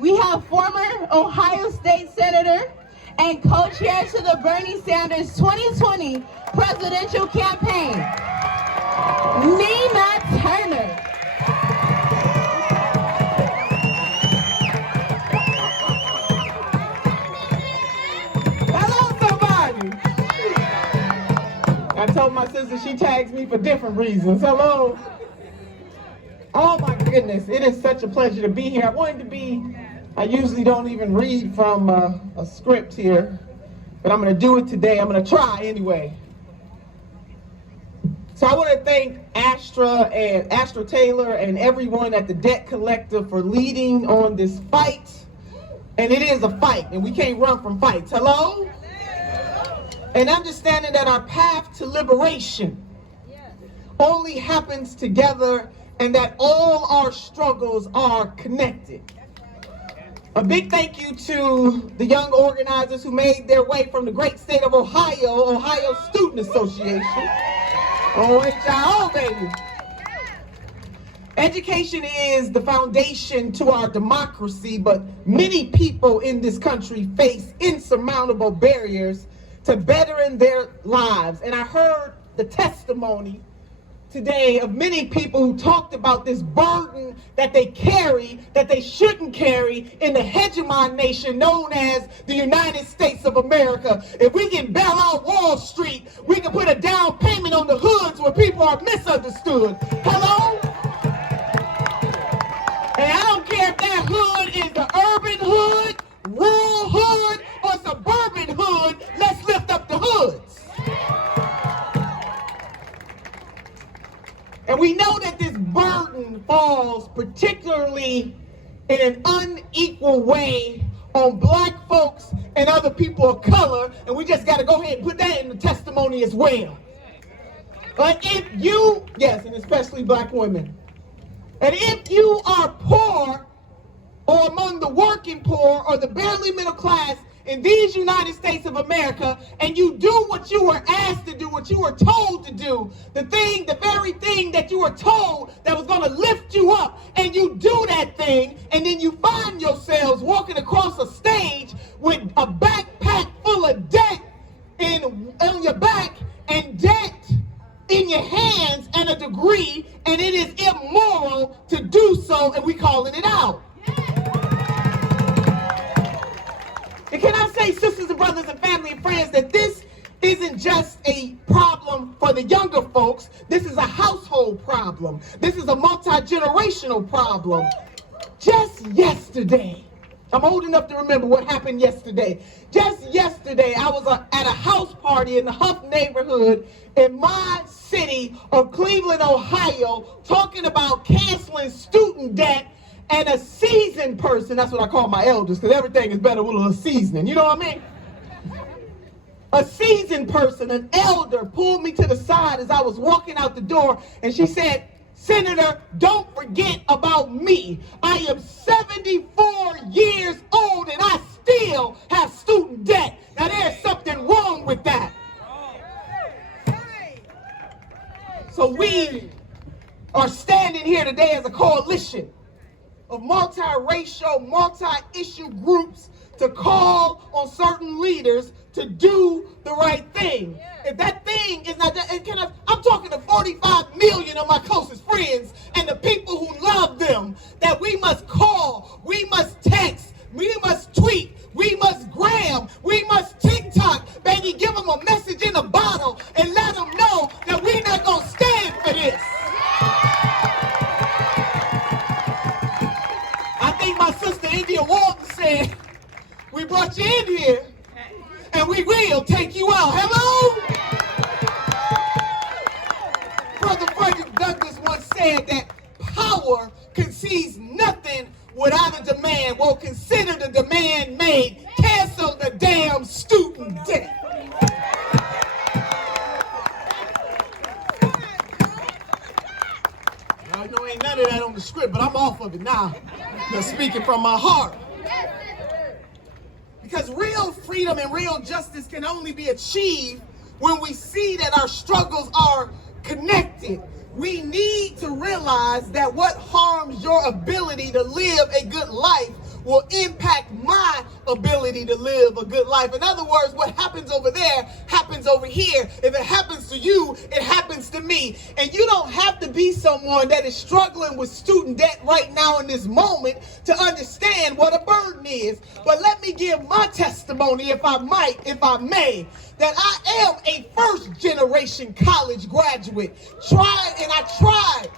We have former Ohio State Senator and co-chair to the Bernie Sanders 2020 presidential campaign, Nina Turner. Hello, somebody. I told my sister she tags me for different reasons. Hello. Oh my goodness, it is such a pleasure to be here. I usually don't even read from a script here, but I'm going to do it today. I'm going to try anyway. So I want to thank Astra Taylor and everyone at the Debt Collective for leading on this fight. And it is a fight, and we can't run from fights. Hello? And understanding that our path to liberation only happens together, and that all our struggles are connected. A big thank you to the young organizers who made their way from the great state of Ohio Student Association. OHIO, baby. Education is the foundation to our democracy, but many people in this country face insurmountable barriers to bettering their lives. And I heard the testimony today of many people who talked about this burden that they carry, that they shouldn't carry in the hegemon nation known as the United States of America. If we can bail out Wall Street, we can put a down payment on the hoods where people are misunderstood. Hello? And I don't care if that hood is the urban hood, rural hood, or suburban hood, let's lift up the hoods. And we know that this burden falls particularly in an unequal way on black folks and other people of color, and we just got to go ahead and put that in the testimony as well. But if you, yes, and especially black women, and if you are poor or among the working poor or the barely middle class in these United States of America, and you do what you were asked to do, what you were told to do, the very thing that you were told that was going to lift you up, and you do that thing, and then you find yourselves walking across a stage with a backpack full of debt on your back and debt in your hands and a degree, and it is immoral to do so, and we calling it out. And can I say, sisters and brothers and family and friends, that this isn't just a problem for the younger folks. This is a household problem. This is a multi-generational problem. Just yesterday, I'm old enough to remember what happened yesterday. Just yesterday, I was at a house party in the Huff neighborhood in my city of Cleveland, Ohio, talking about canceling student debt. And a seasoned person, that's what I call my elders, because everything is better with a little seasoning, you know what I mean? A seasoned person, an elder, pulled me to the side as I was walking out the door, and she said, "Senator, don't forget about me. I am 74 years old and I still have student debt." Now there's something wrong with that. So we are standing here today as a coalition of multiracial, multi-issue groups to call on certain leaders to do the right thing. If that thing is not, I'm talking to 45 million of my closest friends and the people who love them, that we must call, we must text, we must tweet, we must gram, we must TikTok, baby, give them a message in a bottle and let them know that we're not going to stand for this. My sister India Walton said, "We brought you in here, and we will take you out." Hello? Brother Frederick Douglass once said that power concedes nothing without a demand. Well, consider the demand made. Cancel the damn student debt. I know ain't none of that on the script, but I'm off of it now. Just speaking from my heart. Because real freedom and real justice can only be achieved when we see that our struggles are connected. we need to realize that what harms your ability to live a good life will impact my ability to live a good life. In other words, what happens over there happens over here. If it happens to you, it happens to me. And you don't have to be someone that is struggling with student debt right now in this moment to understand what a burden is. But let me give my testimony, if I may, that I am a first generation college graduate. I tried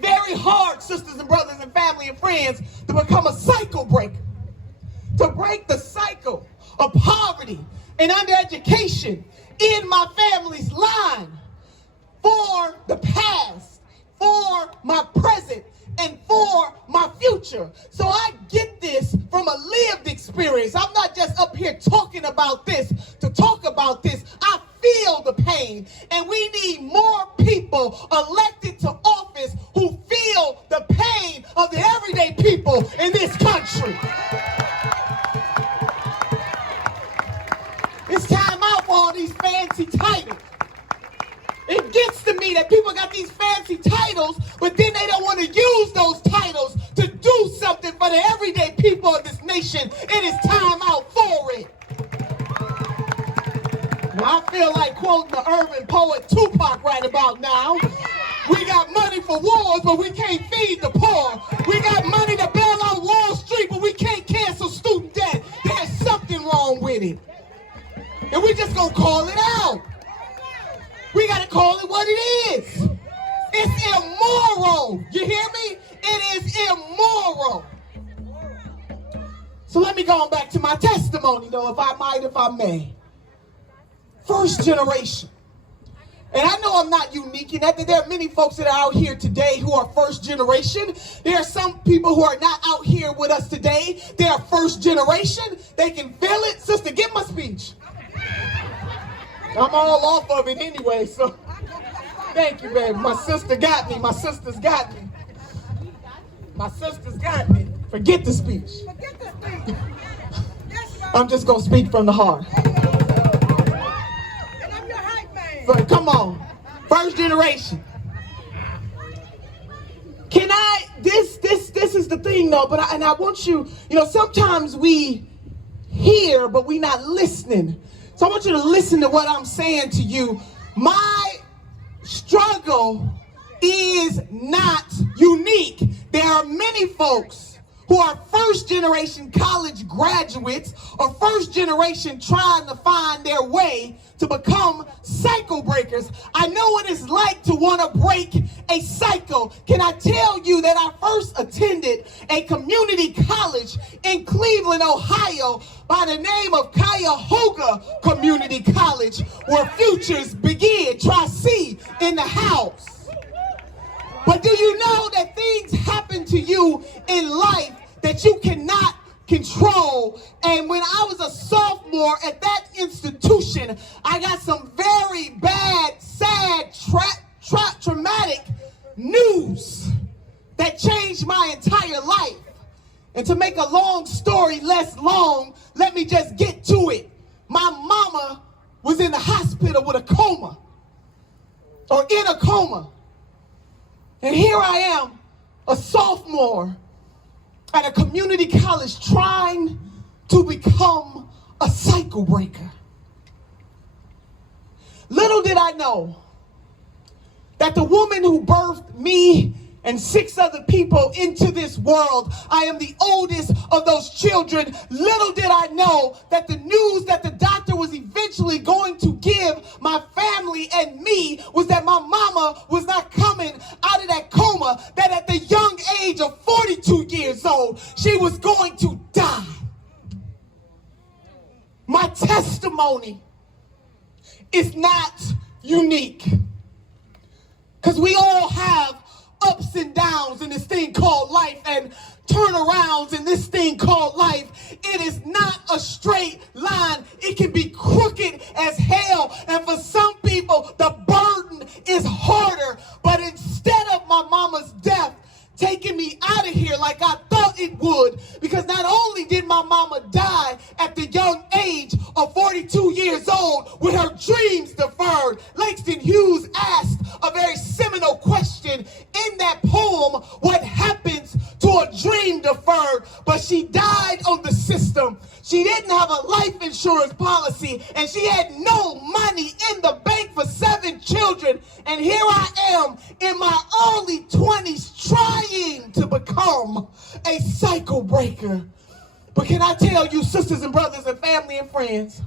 very hard, sisters and brothers and family and friends, to become a cycle breaker, to break the cycle of poverty and undereducation in my family's line for the past, for my present, and for my future. So I get this from a lived experience. I'm not just up here talking about this to talk about this. I feel the pain, and we need more people elected to office who feel the pain of the everyday people in this country. It's time out for all these fancy titles. It gets to me that people got these fancy titles, but then they don't want to use those titles to do something for the everyday people of this nation. It is time out for it. Now, I feel like quoting the urban poet Tupac right about now. We got money for wars, but we can't feed the poor. We got money to bail out Wall Street, but we can't cancel student debt. There's something wrong with it. And we just gonna call it out. We gotta call it what it is. It's immoral. You hear me? It is immoral. So let me go on back to my testimony, though, if I may. First generation. And I know I'm not unique in that. There are many folks that are out here today who are first generation. There are some people who are not out here with us today. They are first generation. They can feel it. Sister, give my speech. I'm all off of it anyway, so thank you, baby. My sister got me. My sister's got me. My sister's got me. Forget the speech. I'm just going to speak from the heart. But come on. First generation. Can I, this is the thing though, but I want you, sometimes we hear, but we not listening. So I want you to listen to what I'm saying to you. My struggle is not unique. There are many folks who are first generation college graduates or first generation trying to find their way to become cycle breakers. I know what it's like to want to break a cycle. Can I tell you that I first attended a community college in Cleveland, Ohio by the name of Cuyahoga Community College, where futures begin. Tri-C in the house. But do you know that things happen to you in life that you cannot control? And when I was a sophomore at that institution, I got some very bad, sad, traumatic news that changed my entire life. And to make a long story less long, let me just get to it. My mama was in the hospital with a coma, or in a coma. And here I am, a sophomore at a community college trying to become a cycle breaker. Little did I know that the woman who birthed me and 6 other people into this world, I am the oldest of those children. Little did I know that the news that the doctor was eventually going to give my family and me was that my mama was not coming out of that coma, that at the young age of 42 years old, she was going to die. My testimony is not unique, because we all have ups and downs in this thing called life and turnarounds in this thing called life. It is not a straight line. It can be crooked as hell. And for some people, the burden is harder. But instead of my mama's death taking me out of here like I thought it would, because not only did my mama die at the young age of 42 years old with her dreams deferred, Langston Hughes asked of very seminal question in that poem, what happens to a dream deferred? But she died on the system. She didn't have a life insurance policy, and she had no money in the bank for 7 children. And here I am in my early 20s trying to become a cycle breaker. But can I tell you, sisters and brothers and family and friends,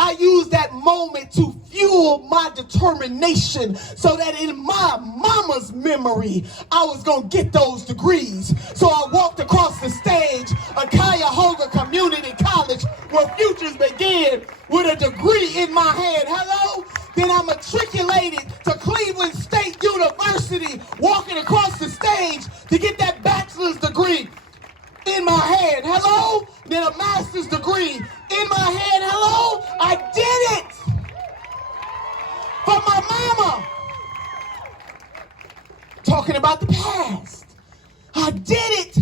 I used that moment to fuel my determination so that in my mama's memory, I was going to get those degrees. So I walked across the stage of Cuyahoga Community College, where futures began, with a degree in my hand. Hello? Then I matriculated to Cleveland State University, walking across the stage to get that bachelor's degree in my hand. Hello? Then a master's degree in my hand. Hello? I did it for my mama. Talking about the past. I did it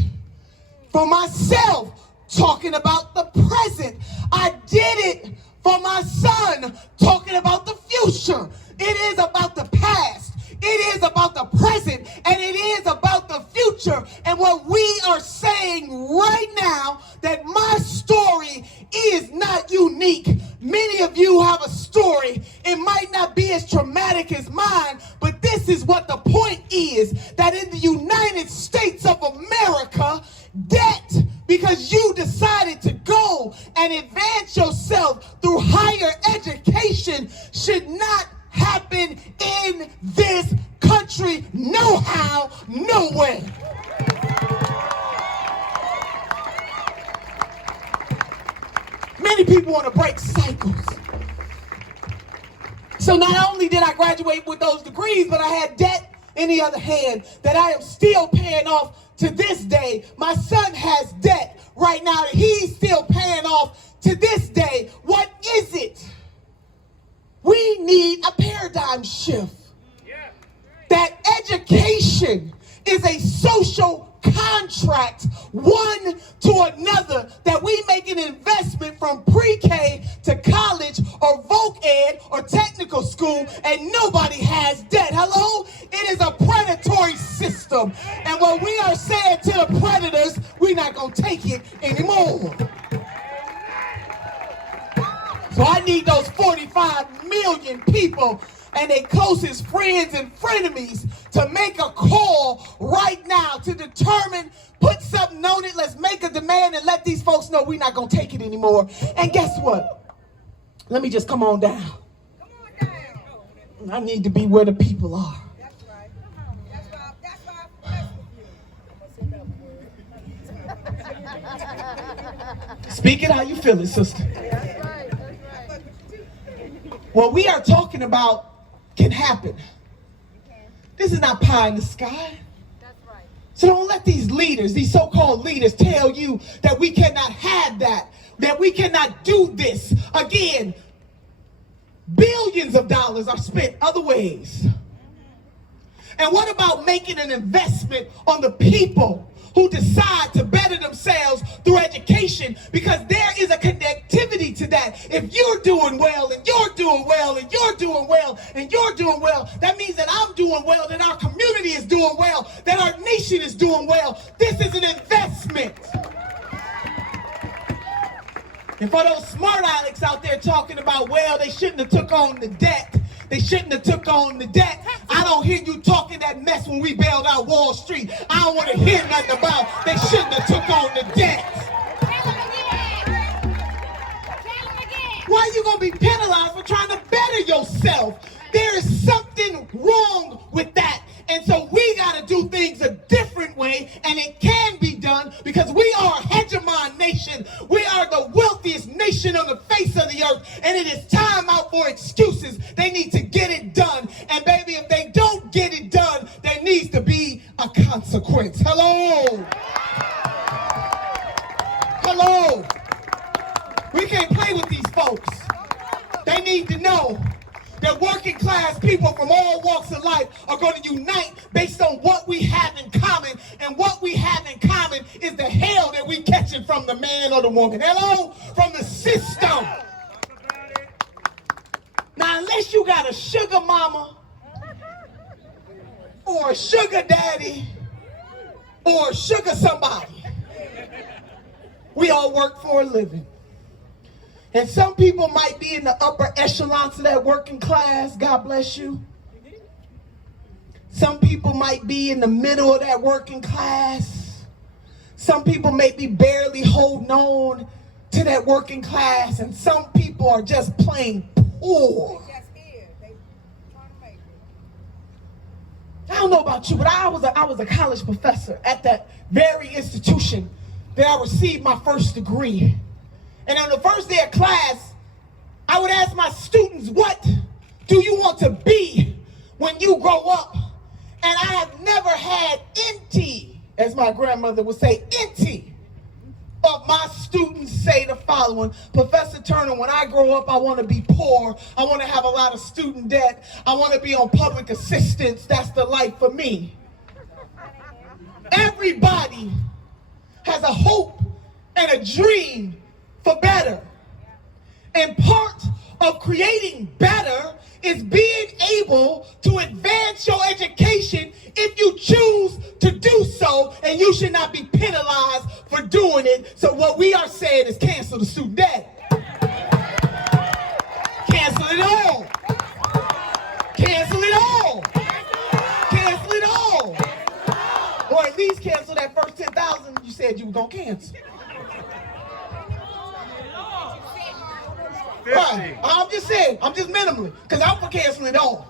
for myself. Talking about the present. I did it for my son. Talking about the future. It is about the past. It is about the present, and it is about the future. And what we are saying right now, that my story is not unique. Many of you have a story. It might not be as traumatic as mine, but this is what the point is, that in the United States of America, debt, because you decided to go and advance yourself through higher education, should not happen in this country. No how, no way. Many people want to break cycles. So not only did I graduate with those degrees, but I had debt in the other hand that I am still paying off to this day. My son has debt right now that he's still paying off to this day. What is it? We need a paradigm shift. That education is a social contract, one to another, that we make an investment from pre-K to college or voc ed or technical school, and nobody has debt. Hello? It is a predatory system. And what we are saying to the predators, we're not going to take it anymore. So I need those 45 million people and their closest friends and frenemies to make a call right now to determine, put something on it, let's make a demand and let these folks know we're not going to take it anymore. And guess what? Let me just come on down. I need to be where the people are. That's right. That's why Speak it how you feel it, sister. That's right. What we are talking about can happen. This is not pie in the sky. That's right. So don't let these leaders, these so-called leaders, tell you that we cannot have that we cannot do this. Again, billions of dollars are spent other ways. And what about making an investment on the people who decide to better themselves through education? Because there is a connectivity to that. If you're doing well, and you're doing well, and you're doing well, and you're doing well, that means that I'm doing well, that our community is doing well, that our nation is doing well. This is an investment. And for those smart Alex out there talking about, well, they shouldn't have took on the debt. They shouldn't have took on the debt. I don't hear you talking that mess when we bailed out Wall Street. I don't want to hear nothing about they shouldn't have took on the debt. Why are you going to be penalized for trying to better yourself? There is something wrong with that. And so we got to do things a different way, and it can be done because we are a hegemon nation. We are the wealthiest nation on the face of the earth, and it is time out for excuses. They need to get it done. And baby, if they don't get it done, there needs to be a consequence. Hello. Hello. We can't play with these folks. They need to know that working class people from all walks of life are going to unite based on what we have in common. And what we have in common is the hell that we catching from the man or the woman. Hello? From the system. Now, unless you got a sugar mama or a sugar daddy or sugar somebody. We all work for a living. And some people might be in the upper echelons of that working class. God bless you. Some people might be in the middle of that working class. Some people may be barely holding on to that working class. And some people are just plain poor. I don't know about you, but I was a college professor at that very institution that I received my first degree. And on the first day of class, I would ask my students, what do you want to be when you grow up? And I have never had any, as my grandmother would say, any of my students say the following: Professor Turner, when I grow up, I want to be poor. I want to have a lot of student debt. I want to be on public assistance. That's the life for me. Everybody has a hope and a dream for better. And part of creating better is being able to advance your education if you choose to do so, and you should not be penalized for doing it. So what we are saying is cancel the student debt. Cancel it all. Cancel it all. Cancel it all. Or at least cancel that first 10,000 you said you were going to cancel. Right. I'm just saying, I'm just minimally, because I'm for canceling it all.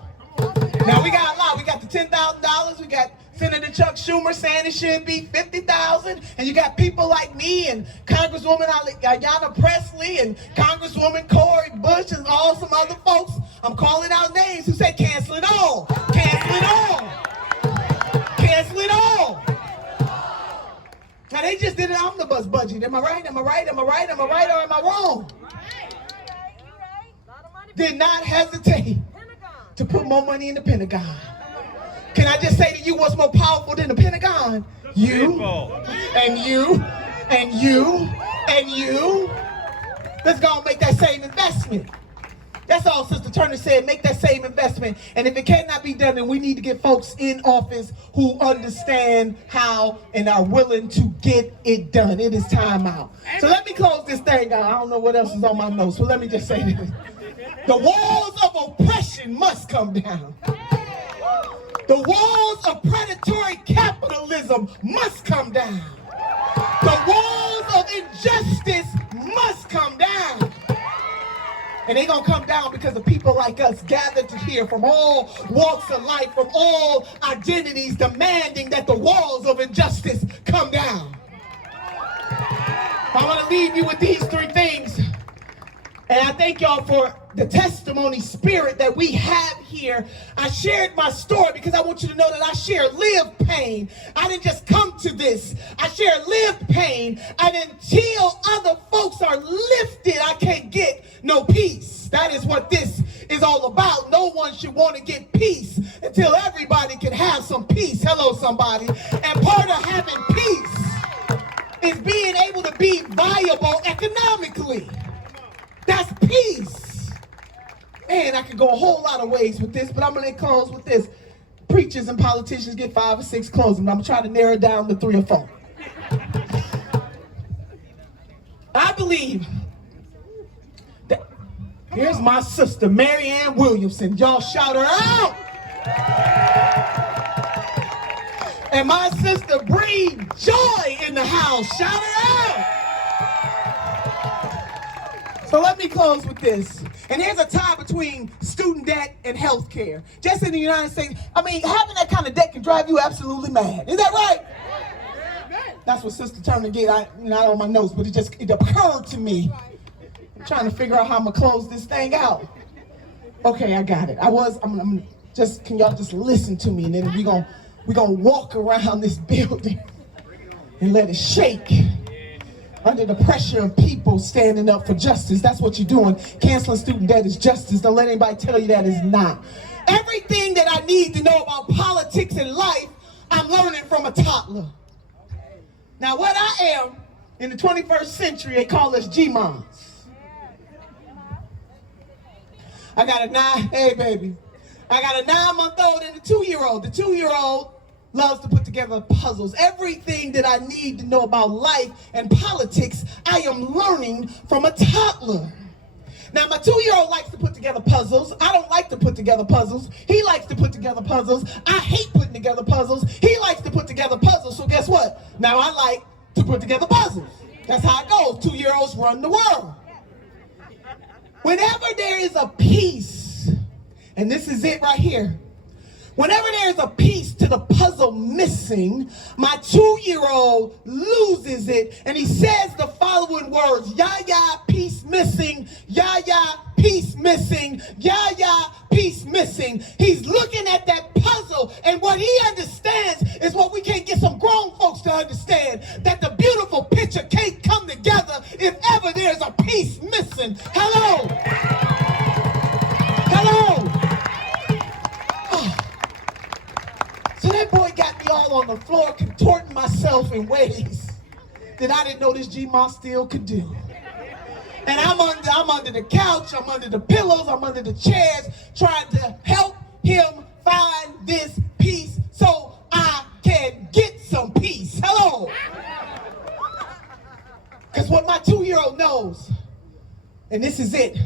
Now we got a lot. We got the $10,000. We got Senator Chuck Schumer saying it should be $50,000. And you got people like me and Congresswoman Ayanna Pressley and Congresswoman Cori Bush and all some other folks. I'm calling out names who say cancel it all. Cancel it all. Cancel it all. Now they just did an omnibus budget. Am I right? Am I right? Am I right? Am I right? Or am I wrong? Did not hesitate to put more money in the Pentagon. Can I just say to you, what's more powerful than the Pentagon? You, and you, and you, and you. Let's go and make that same investment. That's all Sister Turner said, make that same investment. And if it cannot be done, then we need to get folks in office who understand how and are willing to get it done. It is time out. So let me close this thing out. I don't know what else is on my notes, but let me just say this. The walls of oppression must come down. The walls of predatory capitalism must come down. The walls of injustice must come down. And they're going to come down because of people like us gathered to here from all walks of life, from all identities, demanding that the walls of injustice come down. I want to leave you with these three things. And I thank y'all for the testimony spirit that we have here. I shared my story because I want you to know that I share lived pain. I didn't just come to this. I share lived pain. And until other folks are lifted, I can't get no peace. That is what this is all about. No one should want to get peace until everybody can have some peace. Hello, somebody. And part of having peace is being able to be viable economically. That's peace. Man, I could go a whole lot of ways with this, but I'm going to close with this. Preachers and politicians get 5 or 6 closings. I'm trying to narrow it down to 3 or 4. I believe that, here's my sister, Mary Ann Williamson. Y'all shout her out. And my sister, Bree Joy in the house. Shout her out. So let me close with this. And there's a tie between student debt and health care. Just in the United States, I mean, having that kind of debt can drive you absolutely mad. Is that right? That's what Sister Turner did. Not on my notes, but it occurred to me. I'm trying to figure out how I'm gonna close this thing out. Okay, I got it. Can y'all just listen to me, and then we're gonna walk around this building and let it shake. Under the pressure of people standing up for justice. That's what you're doing. Canceling student debt is justice. Don't let anybody tell you that is not. Everything that I need to know about politics and life, I'm learning from a toddler. Now what I am in the 21st century, they call us G-moms. I got a 9, hey baby. I got a 9-month-old and a 2-year-old. The 2-year-old loves to put together puzzles. Everything that I need to know about life and politics, I am learning from a toddler. Now, my 2-year-old likes to put together puzzles. I don't like to put together puzzles. He likes to put together puzzles. I hate putting together puzzles. He likes to put together puzzles. So guess what? Now I like to put together puzzles. That's how it goes. 2-year-olds run the world. Whenever there is a piece, and this is it right here, whenever there's a piece to the puzzle missing, my 2-year-old loses it, and he says the following words: "Ya, piece missing, ya, piece missing, ya, piece missing." He's looking at that puzzle, and what he understands is what we can't get some grown folks to understand, that the beautiful picture can't come together if ever there's a piece missing. Hello? Hello? So that boy got me all on the floor, contorting myself in ways that I didn't know this G-Mon still could do. And I'm under the couch, I'm under the pillows, I'm under the chairs, trying to help him find this piece so I can get some peace. Hello? Because what my 2-year-old knows, and this is it,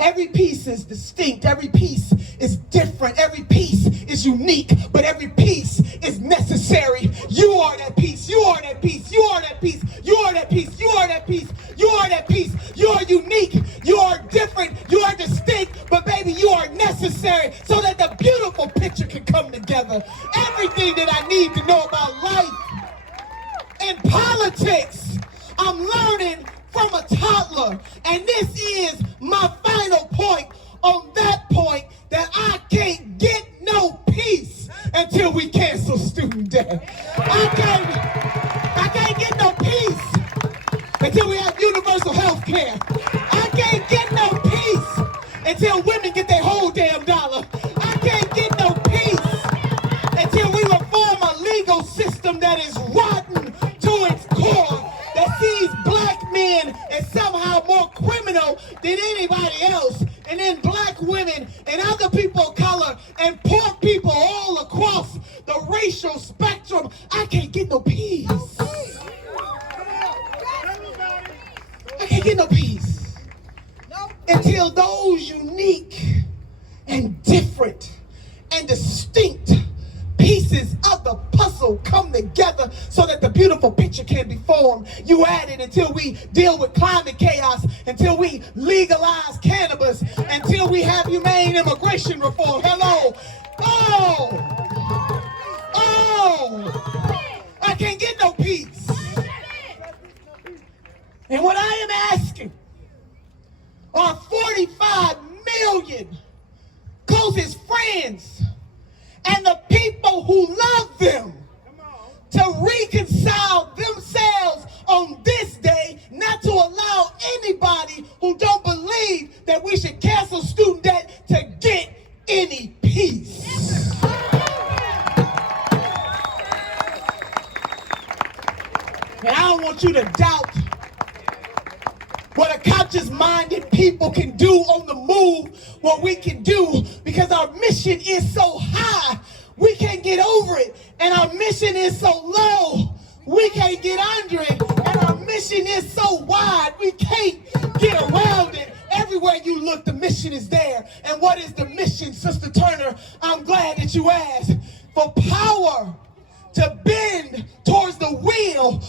every piece is distinct, every piece is different, every piece is unique, but every piece is necessary. You are that piece, you are that piece, you are that piece, you are that piece, you are that piece, you are that piece. You are unique, you are different, you are distinct, but baby, you are necessary so that the beautiful picture can come together. Everything that I need to know about life and politics, I'm learning from a toddler. And this is my final point on that point, that I can't get no peace until we cancel student debt. I can't get no peace until we have universal health care. I can't get no peace until women get their whole damn dollar. I can't get no peace until we reform a legal system that is rotten to its core, that sees black men as somehow more criminal than anybody else, and then black women and other people of color and poor people all across the racial spectrum. I can't get no peace. I can't get no peace until those unique and different and distinct pieces of the puzzle come together so that the beautiful picture can be formed. You add it until we deal with climate chaos, until we legalize cannabis, until we have humane immigration reform. Hello? I can't get no peace. And what I am asking are 45 million closest friends and the people who love them to reconcile themselves on this day, not to allow anybody who don't believe that we should cancel student debt to get any peace. And I don't want you to doubt what a conscious-minded people can do on the move, what we can do, because our mission is so high, we can't get over it. And our mission is so low, we can't get under it. And our mission is so wide, we can't get around it. Everywhere you look, the mission is there. And what is the mission, Sister Turner? I'm glad that you asked. For power to bend towards the will